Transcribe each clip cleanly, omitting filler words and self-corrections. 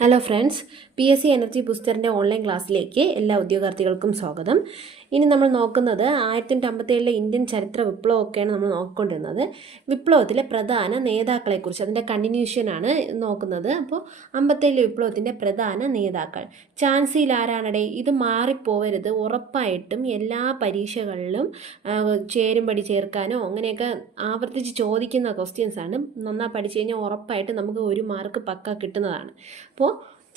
Hello friends, PSC energy ബൂസ്റ്ററിൻ്റെ online ക്ലാസ്സിലേക്ക് എല്ലാ ഉദ്യോഗാർത്ഥികൾക്കും സ്വാഗതം. ഇനി നമ്മൾ നോക്കുന്നത് 1857 ഇന്ത്യൻ ചരിത്ര വിപ്ലവമൊക്കെയാണ് നമ്മൾ നോക്കിക്കൊണ്ടിരുന്നത്. വിപ്ലവത്തിലെ പ്രധാന നേതാക്കളെക്കുറിച്ച് അതിൻ്റെ കണ്ടിന്യൂഷനാണ് നോക്കുന്നത്. അപ്പോൾ 57 വിപ്ലവത്തിൻ്റെ പ്രധാന നേതാക്കൾ. ഝാൻസിയിൽ ആരാണടേ? ഇത് മാറിപ്പോവരുത്. ഉറപ്പായിട്ടും എല്ലാ പരീക്ഷകളിലും ചേരുംപടി ചേർക്കാനോ അങ്ങനെയൊക്കെ ആവർത്തിച്ച് ചോദിക്കുന്ന ക്വസ്റ്റ്യൻസാണ്. നന്നായി പഠിച്ചു കഴിഞ്ഞാൽ ഉറപ്പായിട്ട് നമുക്ക് 1 മാർക്ക് പക്ക കിട്ടുന്നതാണ്. അപ്പോൾ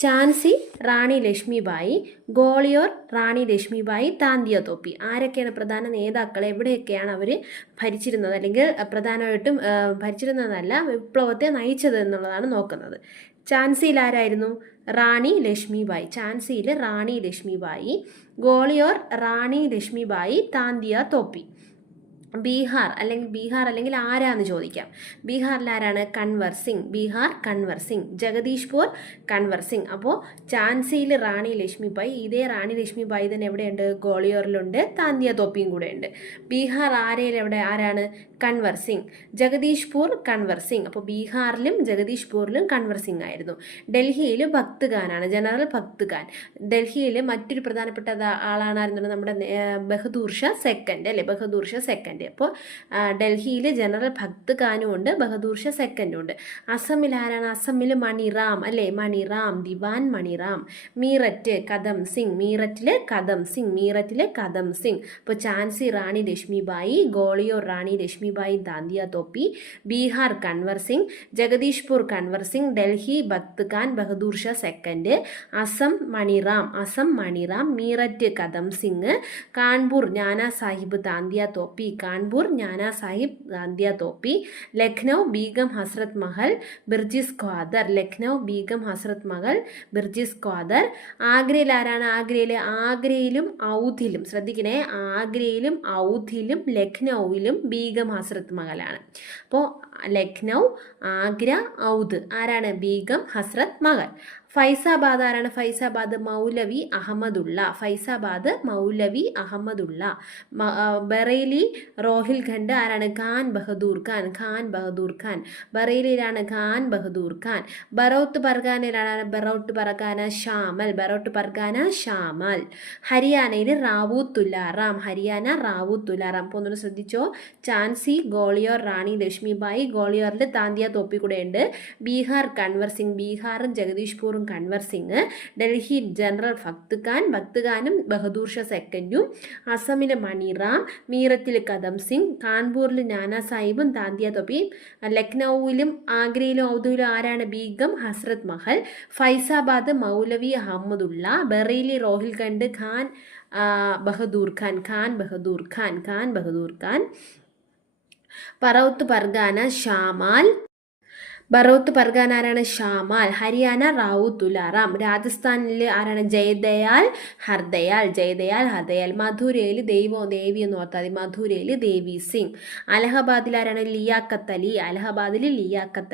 ഝാൻസി റാണി ലക്ഷ്മിബായി, ഗോളിയോർ റാണി ലക്ഷ്മിബായി, താന്തിയ തോപ്പി ആരൊക്കെയാണ് പ്രധാന നേതാക്കൾ? എവിടെയൊക്കെയാണ് അവർ ഭരിച്ചിരുന്നത്, അല്ലെങ്കിൽ പ്രധാനമായിട്ടും ഭരിച്ചിരുന്നതല്ല, വിപ്ലവത്തെ നയിച്ചത് എന്നുള്ളതാണ് നോക്കുന്നത്. ഝാൻസിയിൽ ആരായിരുന്നു? റാണി ലക്ഷ്മിബായി. ഝാൻസിയിൽ റാണി ലക്ഷ്മിബായി, ഗോളിയോർ റാണി ലക്ഷ്മിബായി, താന്തിയ തോപ്പി. ബീഹാർ അല്ലെങ്കിൽ ആരാന്ന് ചോദിക്കാം. ബീഹാറിൽ ആരാണ്? കൻവർ സിംഗ്. ബീഹാർ കൻവർ സിംഗ്. ജഗദീഷ്പൂർ കൻവർ സിംഗ്. അപ്പോൾ ഝാൻസിയിൽ റാണി ലക്ഷ്മിബായി, ഇതേ റാണി ലക്ഷ്മിബായി തന്നെ എവിടെയുണ്ട്? ഗോളിയോറിലുണ്ട്, താന്തിയ തോപ്പിയും കൂടെ ഉണ്ട്. ബീഹാർ ആരാണ്? കൻവർ സിംഗ്. ജഗദീഷ്പൂർ കൻവർ സിംഗ്. അപ്പോൾ ബീഹാറിലും ജഗദീഷ്പൂരിലും കൻവർ സിംഗ് ആയിരുന്നു. ഡൽഹിയിൽ ഭക്ത് ഖാനാണ്, ജനറൽ ഭക്ത് ഖാൻ. ഡൽഹിയിൽ മറ്റൊരു പ്രധാനപ്പെട്ട ആളാണ് നമ്മുടെ ബഹദൂർ ഷാ സെക്കൻഡ്, അല്ലേ? ബഹദൂർ ഷാ സെക്കൻഡ്. അപ്പോൾ ഡൽഹിയിൽ ജനറൽ ഭക്ത് ഖാനും ഉണ്ട്, ബഹദൂർ ഷാ സെക്കൻഡും ഉണ്ട്. അസമിൽ ആരാണ്? അസമിൽ മണിറാം, അല്ലേ? മണിറാം, ദിവാൻ മണിറാം. മീററ്റ് കദം സിംഗ്. മീററ്റിൽ കദം സിംഗ്. അപ്പോൾ ഝാൻസി റാണി ലക്ഷ്മിബായി, ഗോളിയോർ റാണി ലക്ഷ്മിബായി, താന്തിയ തോപ്പി. ബീഹാർ കൻവർ സിംഗ്, ജഗദീഷ്പൂർ കൻവർ സിംഗ്, ഡൽഹി ഭക്ത് ഖാൻ, ബഹദൂർ ഷാ സെക്കൻഡ്. അസം മണിറാം. മീററ്റ് കദം സിംഗ്. കാൺപൂർ നാനാ സാഹിബ്, താന്തിയ തോപ്പി. ലക്നൗ ബീഗം ഹസ്രത്ത് മഹൽ, ബിർജിസ് ഖ്വാദർ. ആഗ്രയിൽ ആരാണ്? ആഗ്രയിലും ഔധിലും, ശ്രദ്ധിക്കണേ, ആഗ്രയിലും ഔധിലും ലക്നൌവിലും ബീഗം ഹസ്രത്ത് മഹലാണ്. അപ്പോൾ ലക്നൗ, ആഗ്ര, ഔധ് ആരാണ്? ബീഗം ഹസ്രത്ത് മഹൽ. ഫൈസാബാദ് ആരാണ്? ഫൈസാബാദ് മൗലവി അഹമ്മദുള്ള. ബറേലി റോഹിൽഖണ്ഡ് ആരാണ്? ഖാൻ ബഹദൂർ ഖാൻ. ബറേലിയിലാണ് ഖാൻ ബഹദൂർ ഖാൻ. ബറോത്ത് പർഗാനയിലാണ്? ബറോട്ട് പർഗാന ഷാമൽ. ഹരിയാനയിൽ റാവൂത്തുല്ലാറാം. അപ്പോൾ ഒന്നുകൂടെ ശ്രദ്ധിച്ചോ. ഝാൻസി, ഗോളിയോർ റാണി ലക്ഷ്മിബായി, ഗോളിയോറിൽ താന്തിയ തോപ്പി കൂടെ ഉണ്ട്. ബീഹാർ കൻവർ സിംഗ്, ബീഹാറും ജഗദീഷ്പൂറും കൻവർ സിംഗ്. ഡൽഹി ജനറൽ ഭക്ത് ഖാനും ബഹദൂർ ഷാ സെക്കൻഡും. അസമിലെ മണിറാം. മീറത്തിൽ കദം സിംഗ്. കാൺപൂരിൽ നാനാ സാഹിബും താന്തിയ തോപ്പിയും. ലക്നൌവിലും ആഗ്രയിലും ഔധയിലും ആരാണ്? ബീഗം ഹസ്രത്ത് മഹൽ. ഫൈസാബാദ് മൗലവി അഹമ്മദുള്ള. ബറേലി റോഹിൽഖണ്ഡ് ഖാൻ ബഹദൂർ ഖാൻ. ബറോത്ത് പർഗാന ആരാണ്? ഷാമാൽ. ഹരിയാന റാവുത്തുലാറാം. രാജസ്ഥാനിൽ ആരാണ്? ജയദയാൽ ഹർദയാൽ. മധുരയിൽ ദേവി എന്ന് ഓർത്താൽ മതി. മധുരയിൽ ദേവി സിംഗ്. അലഹബാദിൽ ആരാണ്? ലിയാഖത്ത്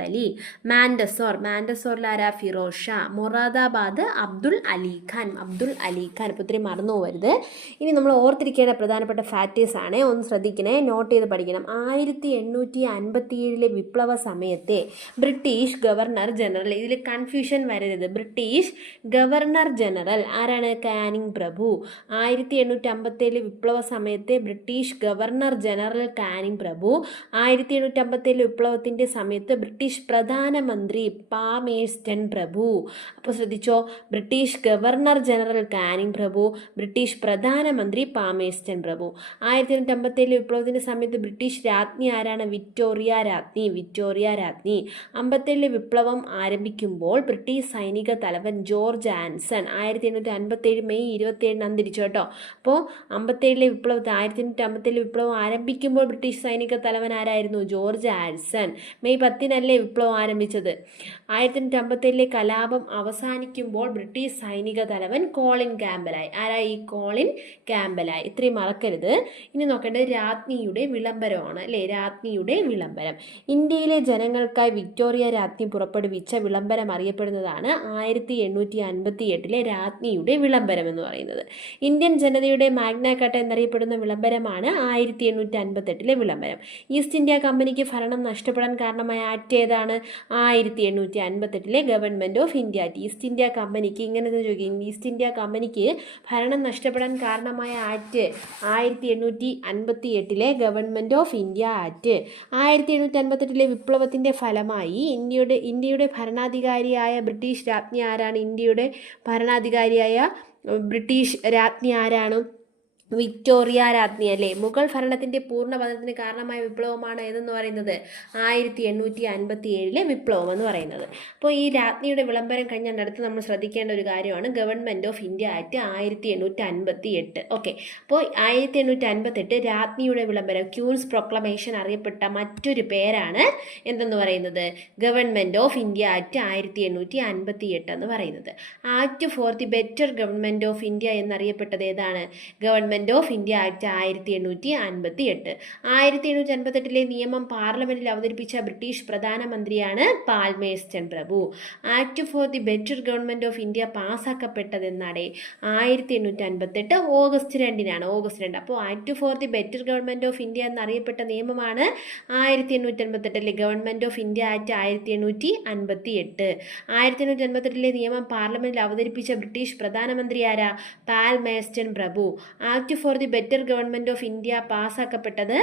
അലി. മാൻഡസോറിൽ ആരാ? ഫിറോസ് ഷാ. മൊറാദാബാദ് അബ്ദുൽ അലി ഖാൻ. ഇപ്പോൾ ഇത്രയും മറന്നു പോകരുത്. ഇനി നമ്മൾ ഓർത്തിരിക്കേണ്ട പ്രധാനപ്പെട്ട ഫാക്ടേഴ്സ് ആണ്, ഒന്ന് ശ്രദ്ധിക്കണേ, നോട്ട് ചെയ്ത് പഠിക്കണം. 1857 വിപ്ലവ സമയത്തെ ബ്രിട്ടീഷ് ഗവർണർ ജനറൽ, ഇതിൽ കൺഫ്യൂഷൻ വരരുത്. ബ്രിട്ടീഷ് ഗവർണർ ജനറൽ ആരാണ്? കാനിങ് പ്രഭു. 1857 വിപ്ലവ സമയത്തെ ബ്രിട്ടീഷ് ഗവർണർ ജനറൽ കാനിങ് പ്രഭു. 1857 വിപ്ലവത്തിൻ്റെ സമയത്ത് ബ്രിട്ടീഷ് പ്രധാനമന്ത്രി പാമേഴ്സ്റ്റൺ പ്രഭു. അപ്പോൾ ശ്രദ്ധിച്ചോ, ബ്രിട്ടീഷ് ഗവർണർ ജനറൽ കാനിങ് പ്രഭു, ബ്രിട്ടീഷ് പ്രധാനമന്ത്രി പാമേഴ്സ്റ്റൺ പ്രഭു. 1857 വിപ്ലവത്തിൻ്റെ സമയത്ത് ബ്രിട്ടീഷ് രാജ്ഞി ആരാണ്? വിക്ടോറിയ രാജ്ഞി. 57 വിപ്ലവം ആരംഭിക്കുമ്പോൾ ബ്രിട്ടീഷ് സൈനിക തലവൻ ജോർജ് ആൻസൺ 1857 മെയ് 27 അന്തരിച്ചു കേട്ടോ. അപ്പോൾ 1857 വിപ്ലവം ആരംഭിക്കുമ്പോൾ ബ്രിട്ടീഷ് സൈനിക തലവൻ ആരായിരുന്നു? ജോർജ് ആൻസൺ. മെയ് 10 വിപ്ലവം ആരംഭിച്ചത്. 1857 കലാപം അവസാനിക്കുമ്പോൾ ബ്രിട്ടീഷ് സൈനിക തലവൻ കോളിൻ ക്യാമ്പലായി. ആരായി? കോളിൻ ക്യാമ്പലായി. ഇത്രയും മറക്കരുത്. ഇനി നോക്കേണ്ടത് രാജ്ഞിയുടെ വിളംബരമാണ്, അല്ലേ? രാജ്ഞിയുടെ വിളംബരം. ഇന്ത്യയിലെ ജനങ്ങൾക്കായി വിക്ടോറിയ രാജ്ഞി പുറപ്പെടുവിച്ച വിളംബരം അറിയപ്പെടുന്നതാണ് 1858 രാജ്ഞിയുടെ വിളംബരം എന്ന് പറയുന്നത്. ഇന്ത്യൻ ജനതയുടെ മാഗ്ന കാർട്ട എന്നറിയപ്പെടുന്ന വിളംബരമാണ് 1858 വിളംബരം. ഈസ്റ്റ് ഇന്ത്യ കമ്പനിക്ക് ഭരണം നഷ്ടപ്പെടാൻ കാരണമായ ആക്ട് ഏതാണ്? 1858 government of India act. East India കമ്പനിക്ക് ഇങ്ങനെ ചോദിക്കും, ഈസ്റ്റ് ഇന്ത്യ കമ്പനിക്ക് ഭരണം നഷ്ടപ്പെടാൻ കാരണമായ act 1858 government of India act. 1858 വിപ്ലവത്തിൻ്റെ ഫലമായി ഇന്ത്യയുടെ ഭരണാധികാരിയായ ബ്രിട്ടീഷ് രാജ്ഞി ആരാണ്? ഇന്ത്യയുടെ ഭരണാധികാരിയായ ബ്രിട്ടീഷ് രാജ്ഞി ആരാണ്? വിക്ടോറിയ രാജ്ഞി അല്ലേ. മുഗൾ ഭരണത്തിൻ്റെ പൂർണ്ണപതനത്തിന് കാരണമായ വിപ്ലവമാണ് ഏതെന്ന് പറയുന്നത് 1857 വിപ്ലവം എന്ന് പറയുന്നത്. അപ്പോൾ ഈ രാജ്ഞിയുടെ വിളംബരം കഴിഞ്ഞാൽ അടുത്ത് നമ്മൾ ശ്രദ്ധിക്കേണ്ട ഒരു കാര്യമാണ് government of India act 1858. Okay, അപ്പോൾ 1858 രാജ്ഞിയുടെ വിളംബരം, ക്യൂൻസ് പ്രൊക്ലമേഷൻ അറിയപ്പെട്ട മറ്റൊരു പേരാണ് എന്തെന്ന് പറയുന്നത് ഗവൺമെൻറ് ഓഫ് ഇന്ത്യ ആക്ട് 1858 എന്ന് പറയുന്നത്. Act for the better government of India എന്നറിയപ്പെട്ടത് ഏതാണ്? Government of India act 1858. 1858 നിയമം പാർലമെന്റിൽ അവതരിപ്പിച്ച ബ്രിട്ടീഷ് പ്രധാനമന്ത്രിയാണ് പാൽമേർസ്റ്റൺ പ്രഭു. Act for the better government of India പാസ്സാക്കപ്പെട്ടത് എന്നാണ് 1858 ഓഗസ്റ്റ് 2. ഓഗസ്റ്റ് 2. അപ്പോൾ act for the better government of India എന്നറിയപ്പെട്ട നിയമമാണ് 1858 ഗവൺമെന്റ് ഓഫ് ഇന്ത്യ ആക്ട് 1858. 1858 നിയമം പാർലമെന്റിൽ അവതരിപ്പിച്ച ബ്രിട്ടീഷ് പ്രധാനമന്ത്രി ആരാ? പാൽമേർസ്റ്റൺ പ്രഭു. Act for the better government of India പാസ്സാക്കപ്പെട്ടത്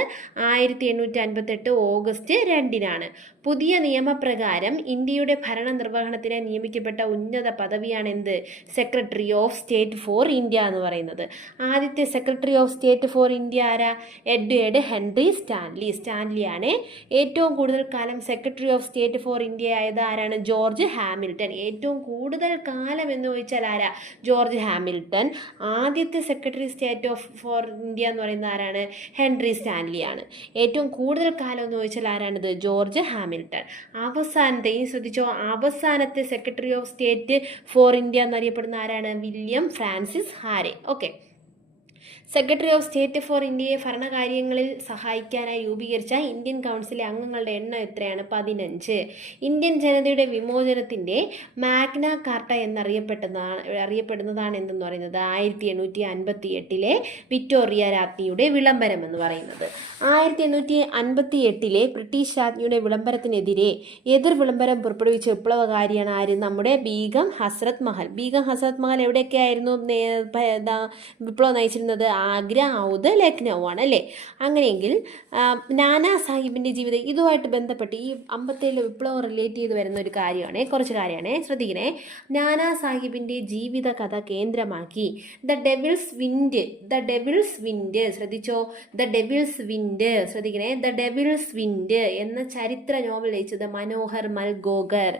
1858 ഓഗസ്റ്റ് 2. പുതിയ നിയമപ്രകാരം ഇന്ത്യയുടെ ഭരണ നിർവഹണത്തിന് നിയമിക്കപ്പെട്ട ഉന്നത പദവിയാണ് എന്ത്? Secretary of state for India എന്ന് പറയുന്നത്. ആദ്യത്തെ secretary of state for India ആരാ? എഡ്വേർഡ് ഹെൻറി സ്റ്റാൻലിയാണ്. ഏറ്റവും കൂടുതൽ കാലം secretary of state for India ആയത് ആരാണ്? George Hamilton. ഏറ്റവും കൂടുതൽ കാലം എന്ന് ചോദിച്ചാൽ ആരാ? George Hamilton. ആദ്യത്തെ സെക്രട്ടറി സ്റ്റേറ്റ് ഫോർ ഇന്ത്യ എന്ന് പറയുന്നത് ആരാണ്? ഹെൻറി സ്റ്റാൻലിയാണ്. ഏറ്റവും കൂടുതൽ കാലം എന്ന് ചോദിച്ചാൽ ആരാണിത്? George Hamilton. അവസാനത്തെ ശ്രദ്ധിച്ചോ, അവസാനത്തെ secretary of state for India എന്നറിയപ്പെടുന്ന ആരാണ്? William Francis Hare. Okay, secretary of state for ഇന്ത്യയെ ഭരണകാര്യങ്ങളിൽ സഹായിക്കാനായി രൂപീകരിച്ച ഇന്ത്യൻ കൗൺസിലെ അംഗങ്ങളുടെ എണ്ണം എത്രയാണ്? 15. ഇന്ത്യൻ ജനതയുടെ വിമോചനത്തിൻ്റെ മാഗ്ന കാർട്ട അറിയപ്പെടുന്നതാണ് എന്തെന്ന് പറയുന്നത് 1858 വിക്ടോറിയ രാജ്ഞിയുടെ വിളംബരം എന്ന് പറയുന്നത്. 1858 ബ്രിട്ടീഷ് രാജ്ഞിയുടെ വിളംബരത്തിനെതിരെ എതിർ വിളംബരം പുറപ്പെടുവിച്ച വിപ്ലവകാരിയാണ് ആര്? നമ്മുടെ ബീഗം ഹസ്രത് മഹൽ. ബീഗം ഹസ്രത് മഹൽ എവിടെയൊക്കെയായിരുന്നു വിപ്ലവം നയിച്ചിരുന്നത്? ആഗ്ര, ഔധ്, ലക്നൗ ആണ് അല്ലേ. അങ്ങനെയെങ്കിൽ നാനാ സാഹിബിൻ്റെ ജീവിതം ഇതുമായിട്ട് ബന്ധപ്പെട്ട് ഈ 57 വിപ്ലവം റിലേറ്റ് ചെയ്ത് വരുന്ന ഒരു കാര്യമാണ്, കുറച്ച് കാര്യമാണ്, ശ്രദ്ധിക്കണേ. നാനാ സാഹിബിൻ്റെ ജീവിത കഥ കേന്ദ്രമാക്കി ദ ഡെവിൾസ് വിൻഡ് ശ്രദ്ധിച്ചോ, ദ ഡെവിൾസ് വിൻഡ് ശ്രദ്ധിക്കണേ, ദ ഡെവിൾസ് വിൻഡ് എന്ന ചരിത്ര നോവൽ രചിച്ചത് മനോഹർ മൽഗോഗർ.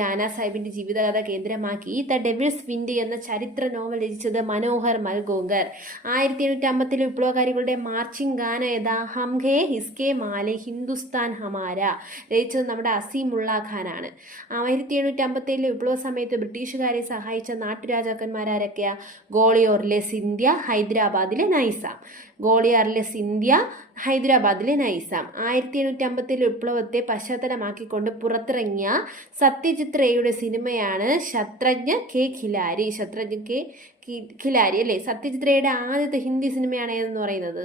നാനാ സാഹിബിൻ്റെ ജീവിതകഥ കേന്ദ്രമാക്കി ദ ഡെവിൾസ് വിൻഡ് എന്ന ചരിത്ര നോവൽ രചിച്ചത് മനോഹർ മൽഗോഗർ. 1850 വിപ്ലവകാരികളുടെ മാർച്ചിങ് ഗാനം ഏതാ? ഹം ഹേ ഹിസ്കെ മാലെ ഹിന്ദുസ്ഥാൻ ഹമാര. രചിച്ചത് നമ്മുടെ അസീമുള്ള ഖാനാണ്. 1857 വിപ്ലവ സമയത്ത് ബ്രിട്ടീഷുകാരെ സഹായിച്ച നാട്ടുരാജാക്കന്മാരാരൊക്കെയാ? ഗോളിയോറിലെ സിന്ധ്യ, ഹൈദരാബാദിലെ നൈസാം. 1857 വിപ്ലവത്തെ പശ്ചാത്തലമാക്കിക്കൊണ്ട് പുറത്തിറങ്ങിയ സത്യജിത് റേയുടെ സിനിമയാണ് ശത്രജ്ഞ കെ ഖിലാരി അല്ലേ. സത്യജിത് റേയുടെ ആദ്യത്തെ ഹിന്ദി സിനിമയാണ് ഏതെന്ന് പറയുന്നത്?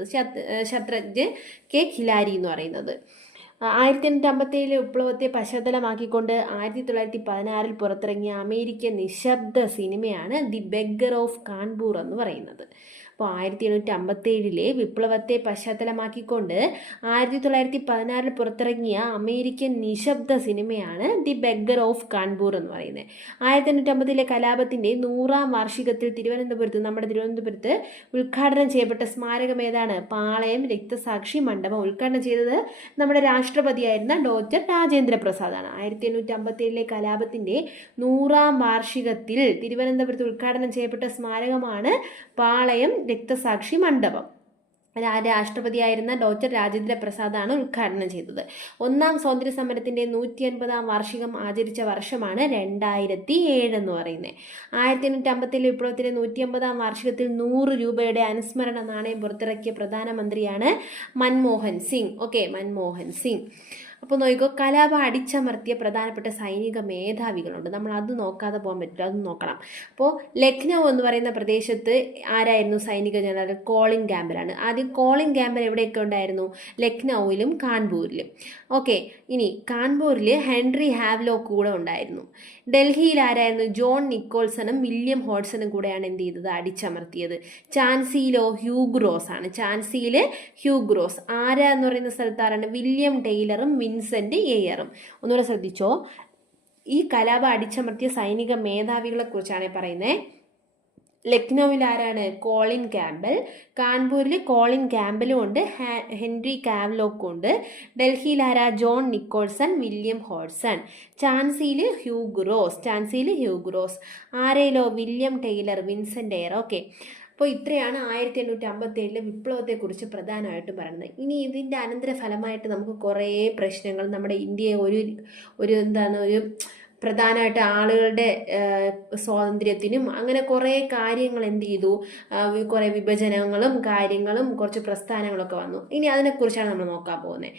ശത്രജ്ഞ കെ ഖിലാരി എന്ന് പറയുന്നത്. 1857 വിപ്ലവത്തെ പശ്ചാത്തലമാക്കിക്കൊണ്ട് 1916 പുറത്തിറങ്ങിയ അമേരിക്കൻ നിശബ്ദ സിനിമയാണ് ദി ബെഗർ ഓഫ് കാൺപൂർ എന്ന് പറയുന്നത്. അപ്പോൾ 1857 വിപ്ലവത്തെ പശ്ചാത്തലമാക്കിക്കൊണ്ട് 1916 പുറത്തിറങ്ങിയ അമേരിക്കൻ നിശബ്ദ സിനിമയാണ് ദി ബെഗർ ഓഫ് കാൺപൂർ എന്ന് പറയുന്നത്. 1850 കലാപത്തിൻ്റെ 100ാം വാർഷികത്തിൽ നമ്മുടെ തിരുവനന്തപുരത്ത് ഉദ്ഘാടനം ചെയ്യപ്പെട്ട സ്മാരകം ഏതാണ്? പാളയം രക്തസാക്ഷി മണ്ഡപം. ഉദ്ഘാടനം ചെയ്തത് നമ്മുടെ രാഷ്ട്രപതിയായിരുന്ന ഡോക്ടർ രാജേന്ദ്ര പ്രസാദാണ്. 1857 കലാപത്തിൻ്റെ 100ാം വാർഷികത്തിൽ തിരുവനന്തപുരത്ത് ഉദ്ഘാടനം ചെയ്യപ്പെട്ട സ്മാരകമാണ് പാളയം രക്തസാക്ഷി മണ്ഡപം. രാഷ്ട്രപതിയായിരുന്ന ഡോക്ടർ രാജേന്ദ്ര പ്രസാദാണ് ഉദ്ഘാടനം ചെയ്തത്. 1ാം സ്വാതന്ത്ര്യ സമരത്തിൻ്റെ 150ാം വാർഷികം ആചരിച്ച വർഷമാണ് 2007 എന്ന് പറയുന്നത്. 1857 വിപ്ലവത്തിൻ്റെ 150ാം വാർഷികത്തിൽ 100 രൂപയുടെ അനുസ്മരണ നാണയം പുറത്തിറക്കിയ പ്രധാനമന്ത്രിയാണ് മൻമോഹൻ സിംഗ്. ഓക്കെ, മൻമോഹൻ സിംഗ്. അപ്പോൾ നോക്കിക്കോ, കലാപം അടിച്ചമർത്തിയ പ്രധാനപ്പെട്ട സൈനിക മേധാവികളുണ്ട്. നമ്മൾ അത് നോക്കാതെ പോകാൻ പറ്റില്ല, അത് നോക്കണം. അപ്പോൾ ലക്നൗ എന്ന് പറയുന്ന പ്രദേശത്ത് ആരായിരുന്നു സൈനിക ജനറൽ? കോളിൻ ക്യാമ്പലാണ്. ആദ്യം കോളിൻ ക്യാമ്പൽ എവിടെയൊക്കെ ഉണ്ടായിരുന്നു? ലക്നൌവിലും കാൺപൂരിലും. ഓക്കെ, ഇനി കാൺപൂരിൽ ഹെൻറി ഹാവ്ലോക്ക് കൂടെ ഉണ്ടായിരുന്നു. ഡൽഹിയിൽ ആരായിരുന്നു? ജോൺ നിക്കോൾസണും വില്യം ഹോഡ്സണും കൂടെയാണ് എന്ത് ചെയ്തത്? അടിച്ചമർത്തിയത്. ഝാൻസിയിലോ? ഹ്യൂഗ്രോസ് ആണ്. ഝാൻസിയിൽ ഹ്യൂഗ്രോസ്. ആരാ എന്ന് പറയുന്ന സ്ഥലത്താരാണ്? William ടൈലറും Vincent എയറും. ഒന്നുകൂടെ ശ്രദ്ധിച്ചോ, ഈ കലാപം അടിച്ചമർത്തിയ സൈനിക മേധാവികളെ കുറിച്ചാണ് പറയുന്നത്. ലക്നൌവിൽ ആരാണ്? Colin Campbell. കാൺപൂരിൽ കോളിൻ ക്യാമ്പലും ഉണ്ട്, ഹെൻറി കാവ്ലോക്കും ഉണ്ട്. ഡൽഹിയിൽ ആരാ? John Nicholson, William Hodson. ഝാൻസിയിൽ ഹ്യൂഗ്രോസ്. ആരയിലോ? William Tayler, Vincent Eyre. Okay, അപ്പോൾ ഇത്രയാണ് 1857 വിപ്ലവത്തെക്കുറിച്ച് പ്രധാനമായിട്ടും പറയുന്നത്. ഇനി ഇതിൻ്റെ അനന്തരഫലമായിട്ട് നമുക്ക് കുറേ പ്രശ്നങ്ങൾ, നമ്മുടെ ഇന്ത്യയെ ഒരു പ്രധാനമായിട്ട് ആളുകളുടെ സ്വാതന്ത്ര്യത്തിനും അങ്ങനെ കുറേ കാര്യങ്ങൾ എന്ത് ചെയ്തു, കുറേ വിഭജനങ്ങളും കാര്യങ്ങളും കുറച്ച് പ്രസ്ഥാനങ്ങളൊക്കെ വന്നു. ഇനി അതിനെക്കുറിച്ചാണ് നമ്മൾ നോക്കാൻ പോകുന്നത്.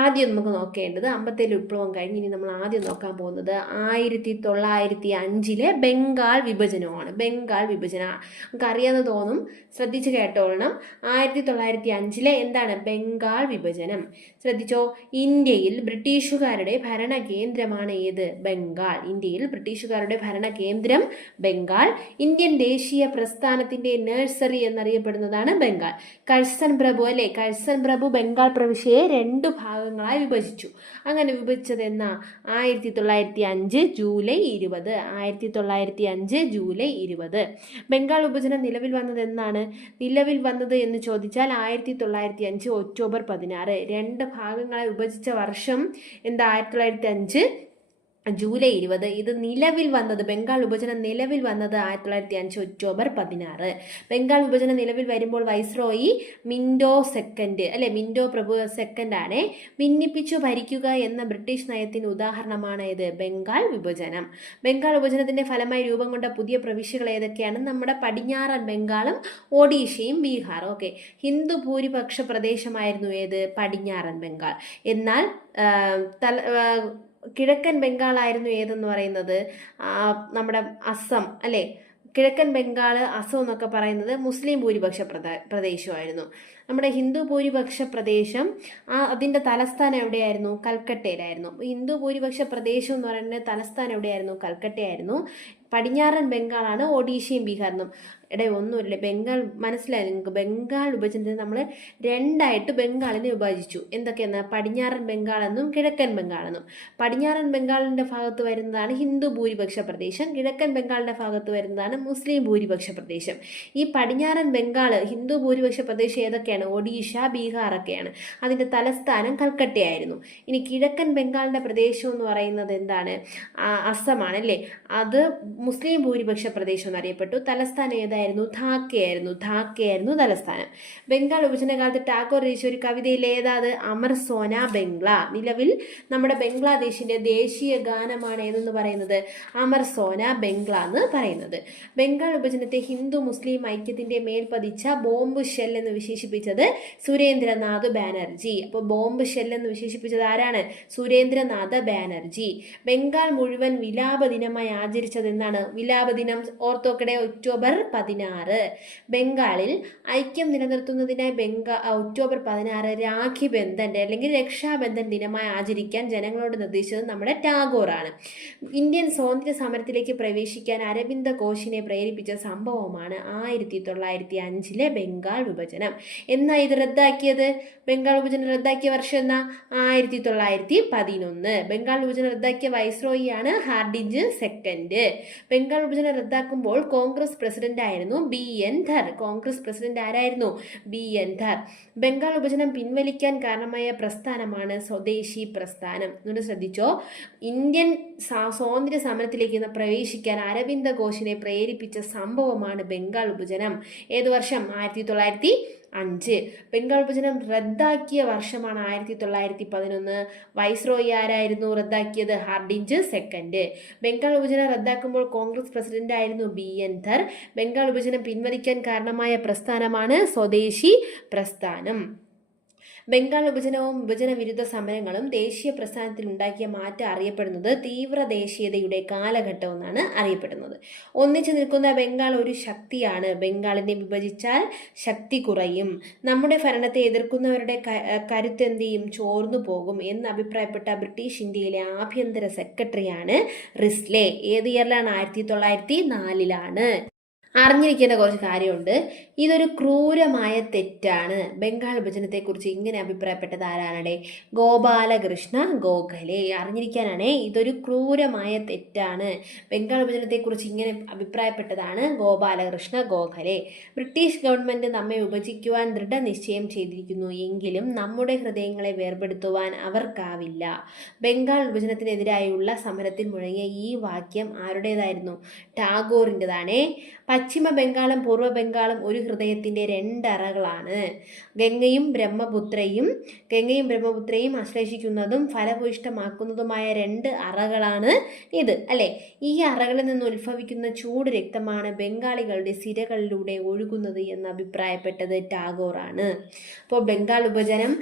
ആദ്യം നമുക്ക് നോക്കേണ്ടത് 57 വിപ്ലവം കഴിഞ്ഞ് ഇനി നമ്മൾ ആദ്യം നോക്കാൻ പോകുന്നത് 1905 ബംഗാൾ വിഭജനമാണ്. ബംഗാൾ വിഭജനം നമുക്ക് അറിയാമെന്ന് തോന്നും, ശ്രദ്ധിച്ച് കേട്ടോളണം. 1905 എന്താണ് ബംഗാൾ വിഭജനം? ശ്രദ്ധിച്ചോ, ഇന്ത്യയിൽ ബ്രിട്ടീഷുകാരുടെ ഭരണ കേന്ദ്രമാണ് ഏത്? ബംഗാൾ. ഇന്ത്യയിൽ ബ്രിട്ടീഷുകാരുടെ ഭരണ കേന്ദ്രം ബംഗാൾ. ഇന്ത്യൻ ദേശീയ പ്രസ്ഥാനത്തിന്റെ നഴ്സറി എന്നറിയപ്പെടുന്നതാണ് ബംഗാൾ. കഴ്സൺ പ്രഭു ബംഗാൾ പ്രവിശ്യയെ 2 ഭാഗങ്ങളായി വിഭജിച്ചു. അങ്ങനെ വിഭജിച്ചത് എന്നാ? 1905 ജൂലൈ 20. 1905 ജൂലൈ 20. ബംഗാൾ വിഭജനം നിലവിൽ വന്നത് എന്നാണ്? നിലവിൽ വന്നത് എന്ന് ചോദിച്ചാൽ 1905 ഒക്ടോബർ 16. 2 ഭാഗങ്ങളായി വിഭജിച്ച വർഷം എന്താ? 1905 ജൂലൈ 20. ഇത് നിലവിൽ വന്നത്, ബംഗാൾ വിഭജനം നിലവിൽ വന്നത് 1905 ഒക്ടോബർ 16. ബംഗാൾ വിഭജനം നിലവിൽ വരുമ്പോൾ വൈസ്രോയി മിന്റോ പ്രഭു സെക്കൻഡ് ആണ്. ഭിന്നിപ്പിച്ചു ഭരിക്കുക എന്ന ബ്രിട്ടീഷ് നയത്തിന് ഉദാഹരണമാണ് ഇത് ബംഗാൾ വിഭജനം. ബംഗാൾ വിഭജനത്തിന്റെ ഫലമായി രൂപം കൊണ്ട പുതിയ പ്രവിശ്യകൾ ഏതൊക്കെയാണ്? നമ്മുടെ പടിഞ്ഞാറൻ ബംഗാളും ഒഡീഷയും ബീഹാർ. ഓക്കെ, ഹിന്ദു ഭൂരിപക്ഷ പ്രദേശമായിരുന്നു ഏത്? പടിഞ്ഞാറൻ ബംഗാൾ. എന്നാൽ കിഴക്കൻ ബംഗാളായിരുന്നു ഏതെന്ന് പറയുന്നത്? നമ്മുടെ അസം അല്ലേ? കിഴക്കൻ ബംഗാൾ, അസം എന്നൊക്കെ പറയുന്നത് മുസ്ലിം ഭൂരിപക്ഷ പ്രദേശമായിരുന്നു. നമ്മുടെ ഹിന്ദു ഭൂരിപക്ഷ പ്രദേശം അതിൻ്റെ തലസ്ഥാനം എവിടെയായിരുന്നു? കൽക്കട്ടയിലായിരുന്നു. ഹിന്ദു ഭൂരിപക്ഷ പ്രദേശം എന്ന് പറയുന്നത് തലസ്ഥാനം എവിടെയായിരുന്നു? കൽക്കട്ടയായിരുന്നു. പടിഞ്ഞാറൻ ബംഗാളാണ് ഒഡീഷയും ബീഹാറിനും. ഒന്നുമില്ല, ബംഗാൾ മനസ്സിലായി നിങ്ങൾക്ക്? ബംഗാൾ വിഭജനത്തിന് നമ്മൾ 2ആയിട്ട് ബംഗാളിനെ വിഭജിച്ചു. എന്തൊക്കെയെന്ന്? പടിഞ്ഞാറൻ ബംഗാൾ എന്നും കിഴക്കൻ ബംഗാൾ എന്നും. പടിഞ്ഞാറൻ ബംഗാളിൻ്റെ ഭാഗത്ത് വരുന്നതാണ് ഹിന്ദു ഭൂരിപക്ഷ പ്രദേശം, കിഴക്കൻ ബംഗാളിൻ്റെ ഭാഗത്ത് വരുന്നതാണ് മുസ്ലിം ഭൂരിപക്ഷ പ്രദേശം. ഈ പടിഞ്ഞാറൻ ബംഗാൾ ഹിന്ദു ഭൂരിപക്ഷ പ്രദേശം ഏതൊക്കെയാണ്? ഒഡീഷ, ബീഹാർ ഒക്കെയാണ്. അതിൻ്റെ തലസ്ഥാനം കൽക്കട്ടയായിരുന്നു. ഇനി കിഴക്കൻ ബംഗാളിൻ്റെ പ്രദേശം എന്ന് പറയുന്നത് എന്താണ്? അസമാണ് അല്ലേ? അത് മുസ്ലിം ഭൂരിപക്ഷ പ്രദേശം എന്നറിയപ്പെട്ടു. തലസ്ഥാനം ഏതായിരുന്നു? ധാക്കയായിരുന്നു തലസ്ഥാനം. ബംഗാൾ വിഭജന കാലത്ത് ടാഗോർ രചിച്ച ഒരു കവിതയിൽ ഏതാത്? അമർ സോന ബംഗ്ലാ. നിലവിൽ നമ്മുടെ ബംഗ്ലാദേശിന്റെ ദേശീയ ഗാനമാണ് ഏതെന്ന് പറയുന്നത്? അമർ സോന ബംഗ്ലാ എന്ന് പറയുന്നത്. ബംഗാൾ വിഭജനത്തെ ഹിന്ദു മുസ്ലിം ഐക്യത്തിന്റെ മേൽ പതിച്ച ബോംബ് ഷെൽ എന്ന് വിശേഷിപ്പിച്ചത് സുരേന്ദ്രനാഥ് ബാനർജി. അപ്പോൾ ബോംബ് ഷെൽ എന്ന് വിശേഷിപ്പിച്ചത് ആരാണ്? സുരേന്ദ്രനാഥ് ബാനർജി. ബംഗാൾ മുഴുവൻ വിലാപ ദിനമായി ആചരിച്ചത് എന്നാണ്? വിലാപ ദിനം ഓർത്തോക്കടെ ഒക്ടോബർ 16. ബംഗാളിൽ ഐക്യം നിലനിർത്തുന്നതിനായി ഒക്ടോബർ 16 രാഖി ബന്ധന്റെ അല്ലെങ്കിൽ രക്ഷാബന്ധൻ ദിനമായി ആചരിക്കാൻ ജനങ്ങളോട് നിർദ്ദേശിച്ചത് നമ്മുടെ ടാഗോറാണ്. ഇന്ത്യൻ സ്വാതന്ത്ര്യ സമരത്തിലേക്ക് പ്രവേശിക്കാൻ അരവിന്ദ ഘോഷിനെ പ്രേരിപ്പിച്ച സംഭവമാണ് 1905 ബംഗാൾ വിഭജനം. എന്നാ ഇത് റദ്ദാക്കിയത്? ബംഗാൾ വിഭജനം റദ്ദാക്കിയ വർഷം എന്നാ? 1911. ബംഗാൾ വിഭജനം റദ്ദാക്കിയ വൈസ്രോയിയാണ് ഹാർഡിഞ്ച് സെക്കൻഡ്. ബംഗാൾ വിഭജനം റദ്ദാക്കുമ്പോൾ കോൺഗ്രസ് പ്രസിഡന്റ് ആയിരുന്നു BN ധർ. കോൺഗ്രസ് പ്രസിഡന്റ് ആരായിരുന്നു? BN ധർ. ബംഗാൾ വിഭജനം പിൻവലിക്കാൻ കാരണമായ പ്രസ്ഥാനമാണ് സ്വദേശി പ്രസ്ഥാനം. എന്നിട്ട് ശ്രദ്ധിച്ചോ, ഇന്ത്യൻ സ്വാതന്ത്ര്യ സമരത്തിലേക്ക് പ്രവേശിക്കാൻ അരവിന്ദ ഘോഷിനെ പ്രേരിപ്പിച്ച സംഭവമാണ് ബംഗാൾ വിഭജനം. ഏത് വർഷം? 1905. ബംഗാൾ വിഭജനം റദ്ദാക്കിയ വർഷമാണ് 1911. വൈസ്രോയി ആരായിരുന്നു റദ്ദാക്കിയത്? Hardinge second. ബംഗാൾ വിഭജനം റദ്ദാക്കുമ്പോൾ കോൺഗ്രസ് പ്രസിഡന്റ് ആയിരുന്നു BN ധർ. ബംഗാൾ വിഭജനം പിൻവലിക്കാൻ കാരണമായ പ്രസ്ഥാനമാണ് സ്വദേശി പ്രസ്ഥാനം. ബംഗാൾ വിഭജനവും വിഭജന വിരുദ്ധ സമരങ്ങളും ദേശീയ പ്രസ്ഥാനത്തിൽ ഉണ്ടാക്കിയ മാറ്റം അറിയപ്പെടുന്നത് തീവ്ര ദേശീയതയുടെ കാലഘട്ടം എന്നാണ് അറിയപ്പെടുന്നത്. ഒന്നിച്ചു നിൽക്കുന്ന ബംഗാൾ ഒരു ശക്തിയാണ്. ബംഗാളിനെ വിഭജിച്ചാൽ ശക്തി കുറയും. നമ്മുടെ ഭരണത്തെ എതിർക്കുന്നവരുടെ കരുത്തെന്ത് ചെയ്യും? ചോർന്നു പോകും എന്ന് അഭിപ്രായപ്പെട്ട ബ്രിട്ടീഷ് ഇന്ത്യയിലെ ആഭ്യന്തര സെക്രട്ടറിയാണ് റിസ്ലെ. ഏത് ഇയറിലാണ്? 1904. അറിഞ്ഞിരിക്കേണ്ട കുറച്ച് കാര്യമുണ്ട്. ഇതൊരു ക്രൂരമായ തെറ്റാണ്. ബംഗാൾ വിഭജനത്തെക്കുറിച്ച് ഇങ്ങനെ അഭിപ്രായപ്പെട്ടത് ആരാണ്? ഗോപാലകൃഷ്ണ ഗോഖലെ. അറിഞ്ഞിരിക്കാനാണ്, ഇതൊരു ക്രൂരമായ തെറ്റാണ്. ബംഗാൾ വിഭജനത്തെക്കുറിച്ച് ഇങ്ങനെ അഭിപ്രായപ്പെട്ടതാണ് ഗോപാലകൃഷ്ണ ഗോഖലെ. ബ്രിട്ടീഷ് ഗവൺമെന്റ് നമ്മെ വിഭജിക്കുവാൻ ദൃഢനിശ്ചയം ചെയ്തിരിക്കുന്നു, എങ്കിലും നമ്മുടെ ഹൃദയങ്ങളെ വേർപെടുത്തുവാൻ അവർക്കാവില്ല. ബംഗാൾ വിഭജനത്തിനെതിരായുള്ള സമരത്തിൽ മുഴങ്ങിയ ഈ വാക്യം ആരുടേതായിരുന്നു? ടാഗോറിൻ്റെതാണേ. പശ്ചിമ ബംഗാളും പൂർവ്വ ബംഗാളും ഒരു ഹൃദയത്തിൻ്റെ രണ്ടറകളാണ്. ഗംഗയും ബ്രഹ്മപുത്രയും ആശ്ലേഷിക്കുന്നതും ഫലഭൂയിഷ്ടമാക്കുന്നതുമായ രണ്ട് അറകളാണ് ഇത്, അല്ലേ? ഈ അറകളിൽ നിന്ന് ഉത്ഭവിക്കുന്ന ചൂട് രക്തമാണ് ബംഗാളികളുടെ സിരകളിലൂടെ ഒഴുകുന്നത് എന്ന് അഭിപ്രായപ്പെട്ടത് ടാഗോറാണ്. അപ്പോൾ ബംഗാൾ വിഭജനം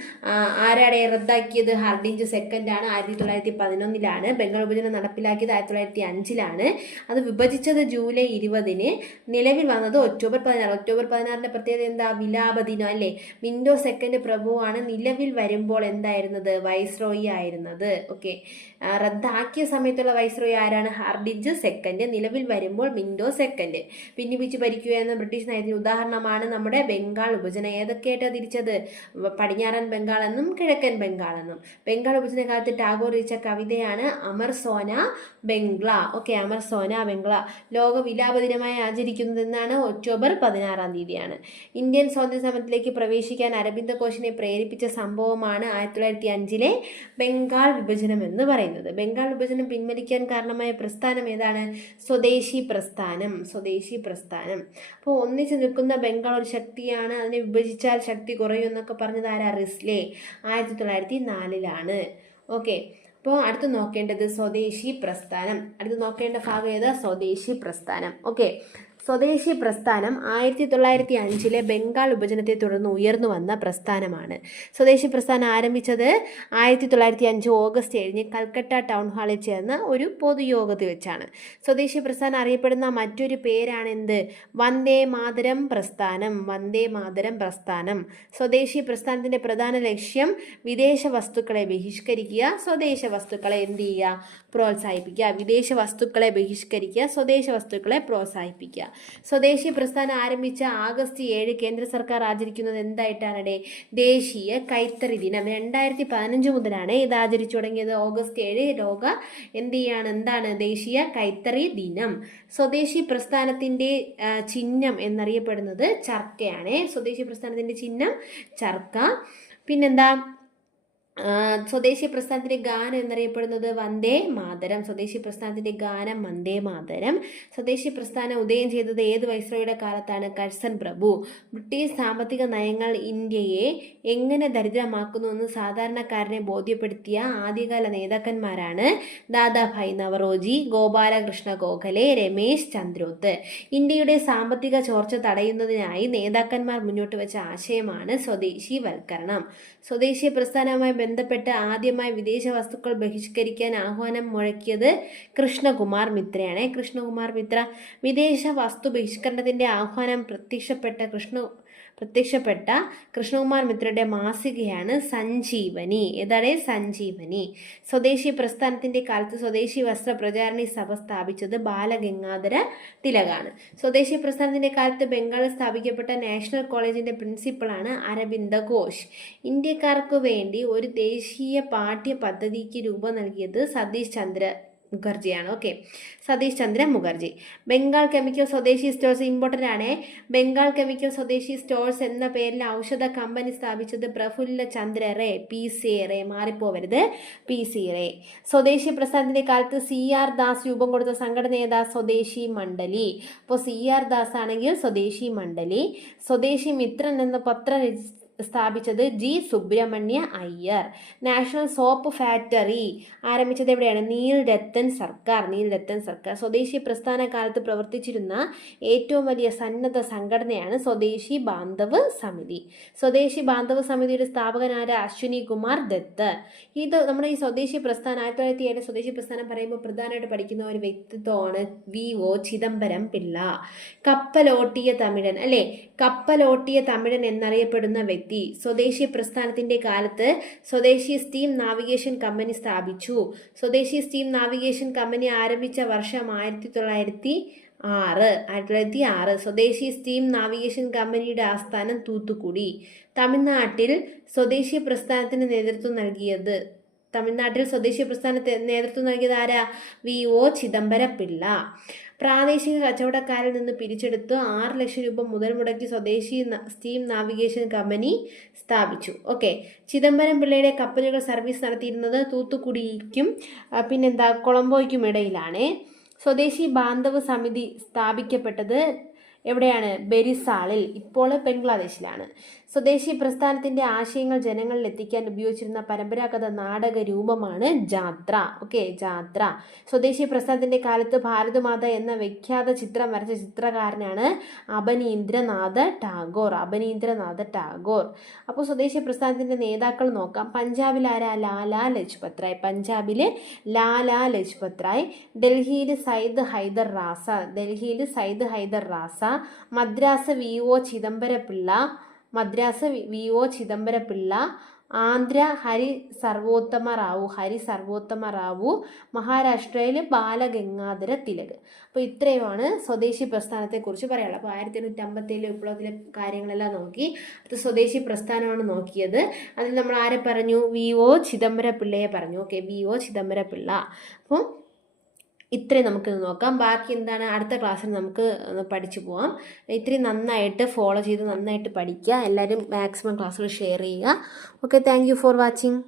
ആരാടെ റദ്ദാക്കിയത്? ഹാർഡിഞ്ച് സെക്കൻഡാണ്. 1911 ബംഗാൾ വിഭജനം നടപ്പിലാക്കിയത് 1905. അത് വിഭജിച്ചത് ജൂലൈ 20. നിലവിൽ വന്നത് ഒക്ടോബർ 16. ഒക്ടോബർ 16 പ്രത്യേകത എന്താ? വിലാപ ദിനം, അല്ലേ? മിൻറ്റോ സെക്കൻഡ് പ്രഭുവാണ് നിലവിൽ വരുമ്പോൾ എന്തായിരുന്നത്? വൈസ്രോയി ആയിരുന്നത്. ഓക്കെ, റദ്ദാക്കിയ സമയത്തുള്ള വൈസ്രോയി ആരാണ്? Hardinge second. നിലവിൽ വരുമ്പോൾ മിൻറ്റോ സെക്കൻഡ്. ഭിന്നിപ്പിച്ച് ഭരിക്കുക എന്ന ബ്രിട്ടീഷ് നയത്തിന് ഉദാഹരണമാണ് നമ്മുടെ ബംഗാൾ വിഭജനം. ഏതൊക്കെയായിട്ടാണ് തിരിച്ചത്? പടിഞ്ഞാറൻ ബംഗാൾ എന്നും കിഴക്കൻ ബംഗാൾ എന്നും. ബംഗാൾ വിഭജന കാലത്ത് ടാഗോർ രചിച്ച കവിതയാണ് അമർ സോന ബംഗ്ല. ഓക്കെ, അമർ സോന ബംഗ്ല. ലോക വിലാപ ദിനമായി ആചരിക്കുന്നത് എന്നാണ്? ഒക്ടോബർ 16 ഇന്ത്യൻ സ്വാതന്ത്ര്യ സമരത്തിലേക്ക് പ്രവേശിക്കാൻ അരബിന്ദ ഘോഷിനെ പ്രേരിപ്പിച്ച സംഭവമാണ് 1905 ബംഗാൾ വിഭജനം എന്ന് പറയുന്നത്. ബംഗാൾ വിഭജനം പിൻവലിക്കാൻ കാരണമായ പ്രസ്ഥാനം ഏതാണ്? സ്വദേശി പ്രസ്ഥാനം. അപ്പോൾ ഒന്നിച്ചു നിൽക്കുന്ന ബംഗാൾ ഒരു ശക്തിയാണ്, അതിനെ വിഭജിച്ചാൽ ശക്തി കുറയും എന്നൊക്കെ പറഞ്ഞത് ആരാ? റിസ്ലെ. 1904. ഓക്കെ, അപ്പോൾ അടുത്ത് നോക്കേണ്ടത് സ്വദേശി പ്രസ്ഥാനം. അടുത്ത് നോക്കേണ്ട ഭാഗം ഏതാ? സ്വദേശി പ്രസ്ഥാനം. ഓക്കെ, സ്വദേശി പ്രസ്ഥാനം 1905 ബംഗാൾ വിഭജനത്തെ തുടർന്ന് ഉയർന്നു വന്ന പ്രസ്ഥാനമാണ്. സ്വദേശി പ്രസ്ഥാനം ആരംഭിച്ചത് 1905 ഓഗസ്റ്റ് 7 കൽക്കട്ട ടൗൺ ഹാളിൽ ചേർന്ന ഒരു പൊതുയോഗത്തിൽ വെച്ചാണ്. സ്വദേശി പ്രസ്ഥാനം അറിയപ്പെടുന്ന മറ്റൊരു പേരാണ് എന്ത്? വന്ദേ മാതരം പ്രസ്ഥാനം. സ്വദേശി പ്രസ്ഥാനത്തിൻ്റെ പ്രധാന ലക്ഷ്യം വിദേശ വസ്തുക്കളെ ബഹിഷ്കരിക്കുക, സ്വദേശ വസ്തുക്കളെ എന്ത് ചെയ്യുക? പ്രോത്സാഹിപ്പിക്കുക. വിദേശ വസ്തുക്കളെ ബഹിഷ്കരിക്കുക, സ്വദേശ വസ്തുക്കളെ പ്രോത്സാഹിപ്പിക്കുക. സ്വദേശി പ്രസ്ഥാനം ആരംഭിച്ച ഓഗസ്റ്റ് 7 കേന്ദ്ര സർക്കാർ ആചരിക്കുന്നത് എന്തായിട്ടാണ്? ദേശീയ കൈത്തറി ദിനം. 2015 മുതലാണ് ഇത് ആചരിച്ചു തുടങ്ങിയത്. ഓഗസ്റ്റ് 7 ലോക എന്താണ്? ദേശീയ കൈത്തറി ദിനം. സ്വദേശി പ്രസ്ഥാനത്തിൻ്റെ ചിഹ്നം എന്നറിയപ്പെടുന്നത് ചർക്കയാണ്. സ്വദേശി പ്രസ്ഥാനത്തിൻ്റെ ചിഹ്നം ചർക്ക. പിന്നെന്താ? സ്വദേശി പ്രസ്ഥാനത്തിൻ്റെ ഗാനം എന്നറിയപ്പെടുന്നത് വന്ദേ മാതരം. സ്വദേശി പ്രസ്ഥാനത്തിൻ്റെ ഗാനം വന്ദേ മാതരം. സ്വദേശി പ്രസ്ഥാനം ഉദയം ചെയ്തത് ഏത് വൈസ്രോയുടെ കാലത്താണ്? കഴ്സൺ പ്രഭു. ബ്രിട്ടീഷ് സാമ്പത്തിക നയങ്ങൾ ഇന്ത്യയെ എങ്ങനെ ദരിദ്രമാക്കുന്നുവെന്ന് സാധാരണക്കാരനെ ബോധ്യപ്പെടുത്തിയ ആദ്യകാല നേതാക്കന്മാരാണ് ദാദാഭായ് നവറോജി, ഗോപാലകൃഷ്ണ ഗോഖലെ, രമേശ് ചന്ദ്രോത്ത്. ഇന്ത്യയുടെ സാമ്പത്തിക ചോർച്ച തടയുന്നതിനായി നേതാക്കന്മാർ മുന്നോട്ട് വെച്ച ആശയമാണ് സ്വദേശിവൽക്കരണം. സ്വദേശി പ്രസ്ഥാനവുമായി ബന്ധപ്പെട്ട് ആദ്യമായി വിദേശ വസ്തുക്കൾ ബഹിഷ്കരിക്കാൻ ആഹ്വാനം മുഴക്കിയത് കൃഷ്ണകുമാർ മിത്രയാണ്. കൃഷ്ണകുമാർ മിത്ര. വിദേശ വസ്തു ബഹിഷ്കരണത്തിൻ്റെ ആഹ്വാനം പ്രത്യക്ഷപ്പെട്ട കൃഷ്ണകുമാർ മിത്രയുടെ മാസികയാണ് സഞ്ജീവനി. ഏതാണ്? സഞ്ജീവനി. സ്വദേശി പ്രസ്ഥാനത്തിൻ്റെ കാലത്ത് സ്വദേശി വസ്ത്ര പ്രചാരണി സഭ സ്ഥാപിച്ചത് ബാലഗംഗാധര തിലകാണ്. സ്വദേശി പ്രസ്ഥാനത്തിൻ്റെ കാലത്ത് ബംഗാളിൽ സ്ഥാപിക്കപ്പെട്ട നാഷണൽ കോളേജിൻ്റെ പ്രിൻസിപ്പളാണ് അരബിന്ദ ഘോഷ്. ഇന്ത്യക്കാർക്ക് വേണ്ടി ഒരു ദേശീയ പാഠ്യ പദ്ധതിക്ക് രൂപം നൽകിയത് സതീഷ് ചന്ദ്ര മുഖർജിയാണ്. ഓക്കെ, സതീഷ് ചന്ദ്ര മുഖർജി. ബംഗാൾ കെമിക്കൽ സ്വദേശി സ്റ്റോഴ്സ് ഇമ്പോർട്ടൻ്റ് ആണ്. ബംഗാൾ കെമിക്കൽ സ്വദേശി സ്റ്റോഴ്സ് എന്ന പേരിൽ ഔഷധ കമ്പനി സ്ഥാപിച്ചത് പ്രഫുല്ല ചന്ദ്ര റേ. PC റേ, മാറിപ്പോവരുത്, PC റേ. സ്വദേശി പ്രസ്ഥാനത്തിൻ്റെ കാലത്ത് CR ദാസ് രൂപം കൊടുത്ത സംഘടന ഏതാ? സ്വദേശി മണ്ഡലി. അപ്പോൾ CR ദാസ് ആണെങ്കിൽ സ്വദേശി മണ്ഡലി. സ്വദേശി മിത്രൻ എന്ന പത്രം സ്ഥാപിച്ചത് G Subramania Iyer. National soap factory ആരംഭിച്ചത് എവിടെയാണ്? നീൽ രത്തൻ സർക്കാർ. സ്വദേശി പ്രസ്ഥാന കാലത്ത് പ്രവർത്തിച്ചിരുന്ന ഏറ്റവും വലിയ സന്നദ്ധ സംഘടനയാണ് സ്വദേശി ബാന്ധവ് സമിതി. സ്വദേശി ബാന്ധവ് സമിതിയുടെ സ്ഥാപകനായ അശ്വിനി കുമാർ ദത്ത്. ഇത് നമ്മുടെ ഈ സ്വദേശി പ്രസ്ഥാനം 1907 സ്വദേശി പ്രസ്ഥാനം പറയുമ്പോൾ പ്രധാനമായിട്ട് പഠിക്കുന്ന ഒരു വ്യക്തിത്വമാണ് VO ചിദംബരം പിള്ള. കപ്പലോട്ടിയ തമിഴൻ അല്ലേ? കപ്പലോട്ടിയ തമിഴൻ എന്നറിയപ്പെടുന്ന വ്യക്തി. സ്വദേശി പ്രസ്ഥാനത്തിന്റെ കാലത്ത് സ്വദേശി സ്റ്റീം നാവിഗേഷൻ കമ്പനി സ്ഥാപിച്ചു. സ്വദേശി സ്റ്റീം നാവിഗേഷൻ കമ്പനി ആരംഭിച്ച വർഷം 1906. സ്വദേശി സ്റ്റീം നാവിഗേഷൻ കമ്പനിയുടെ ആസ്ഥാനം തൂത്തുക്കുടി. തമിഴ്നാട്ടിൽ സ്വദേശി പ്രസ്ഥാനത്തിന് നേതൃത്വം നൽകിയത് ആരാ? VO ചിദംബരം പിള്ള. പ്രാദേശിക കച്ചവടക്കാരിൽ നിന്ന് പിരിച്ചെടുത്ത് 6 ലക്ഷം രൂപ മുതൽ മുടക്കി സ്വദേശി സ്റ്റീം നാവിഗേഷൻ കമ്പനി സ്ഥാപിച്ചു. ഓക്കെ, ചിദംബരം പിള്ളയുടെ കപ്പലുകൾ സർവീസ് നടത്തിയിരുന്നത് തൂത്തുക്കുടിക്കും കൊളംബോയ്ക്കും ഇടയിലാണ്. സ്വദേശി ബാന്ധവ് സമിതി സ്ഥാപിക്കപ്പെട്ടത് എവിടെയാണ്? ബെരിസാളിൽ, ഇപ്പോൾ ബംഗ്ലാദേശിലാണ്. സ്വദേശി പ്രസ്ഥാനത്തിന്റെ ആശയങ്ങൾ ജനങ്ങളിൽ എത്തിക്കാൻ ഉപയോഗിച്ചിരുന്ന പരമ്പരാഗത നാടക രൂപമാണ് ജാത്ര. ജാത്ര. സ്വദേശി പ്രസ്ഥാനത്തിന്റെ കാലത്ത് ഭാരതമാത എന്ന വിഖ്യാത ചിത്രം വരച്ച ചിത്രകാരനാണ് അബനീന്ദ്രനാഥ ടാഗോർ. അപ്പോൾ സ്വദേശി പ്രസ്ഥാനത്തിന്റെ നേതാക്കൾ നോക്കാം. പഞ്ചാബിൽ ആരാ? ലാലാ ലജ്പത് റായ്. ഡൽഹിയിൽ സയ്യിദ് ഹൈദർ റാസ. മദ്രാസ് VO ചിദംബര പിള്ള. ആന്ധ്ര ഹരി സർവോത്തമ റാവു. മഹാരാഷ്ട്രയിൽ ബാലഗംഗാധര തിലക്. അപ്പോൾ ഇത്രയുമാണ് സ്വദേശി പ്രസ്ഥാനത്തെക്കുറിച്ച് പറയാനുള്ളത്. അപ്പോൾ 1857 വിപ്ലവത്തിലെ കാര്യങ്ങളെല്ലാം നോക്കി. അത് സ്വദേശി പ്രസ്ഥാനമാണ് നോക്കിയത്. അതിൽ നമ്മൾ ആരെ പറഞ്ഞു? VO ചിദംബര പിള്ളയെ പറഞ്ഞു. VO ചിദംബര പിള്ള. അപ്പോൾ ഇത്രയും നമുക്ക് നോക്കാം. ബാക്കി എന്താണ് അടുത്ത ക്ലാസ്സിൽ നമുക്ക് പഠിച്ചു പോവാം. ഇത്രയും നന്നായിട്ട് ഫോളോ ചെയ്ത് നന്നായിട്ട് പഠിക്കുക. എല്ലാവരും മാക്സിമം ക്ലാസ്സുകൾ ഷെയർ ചെയ്യുക. Thank you for watching.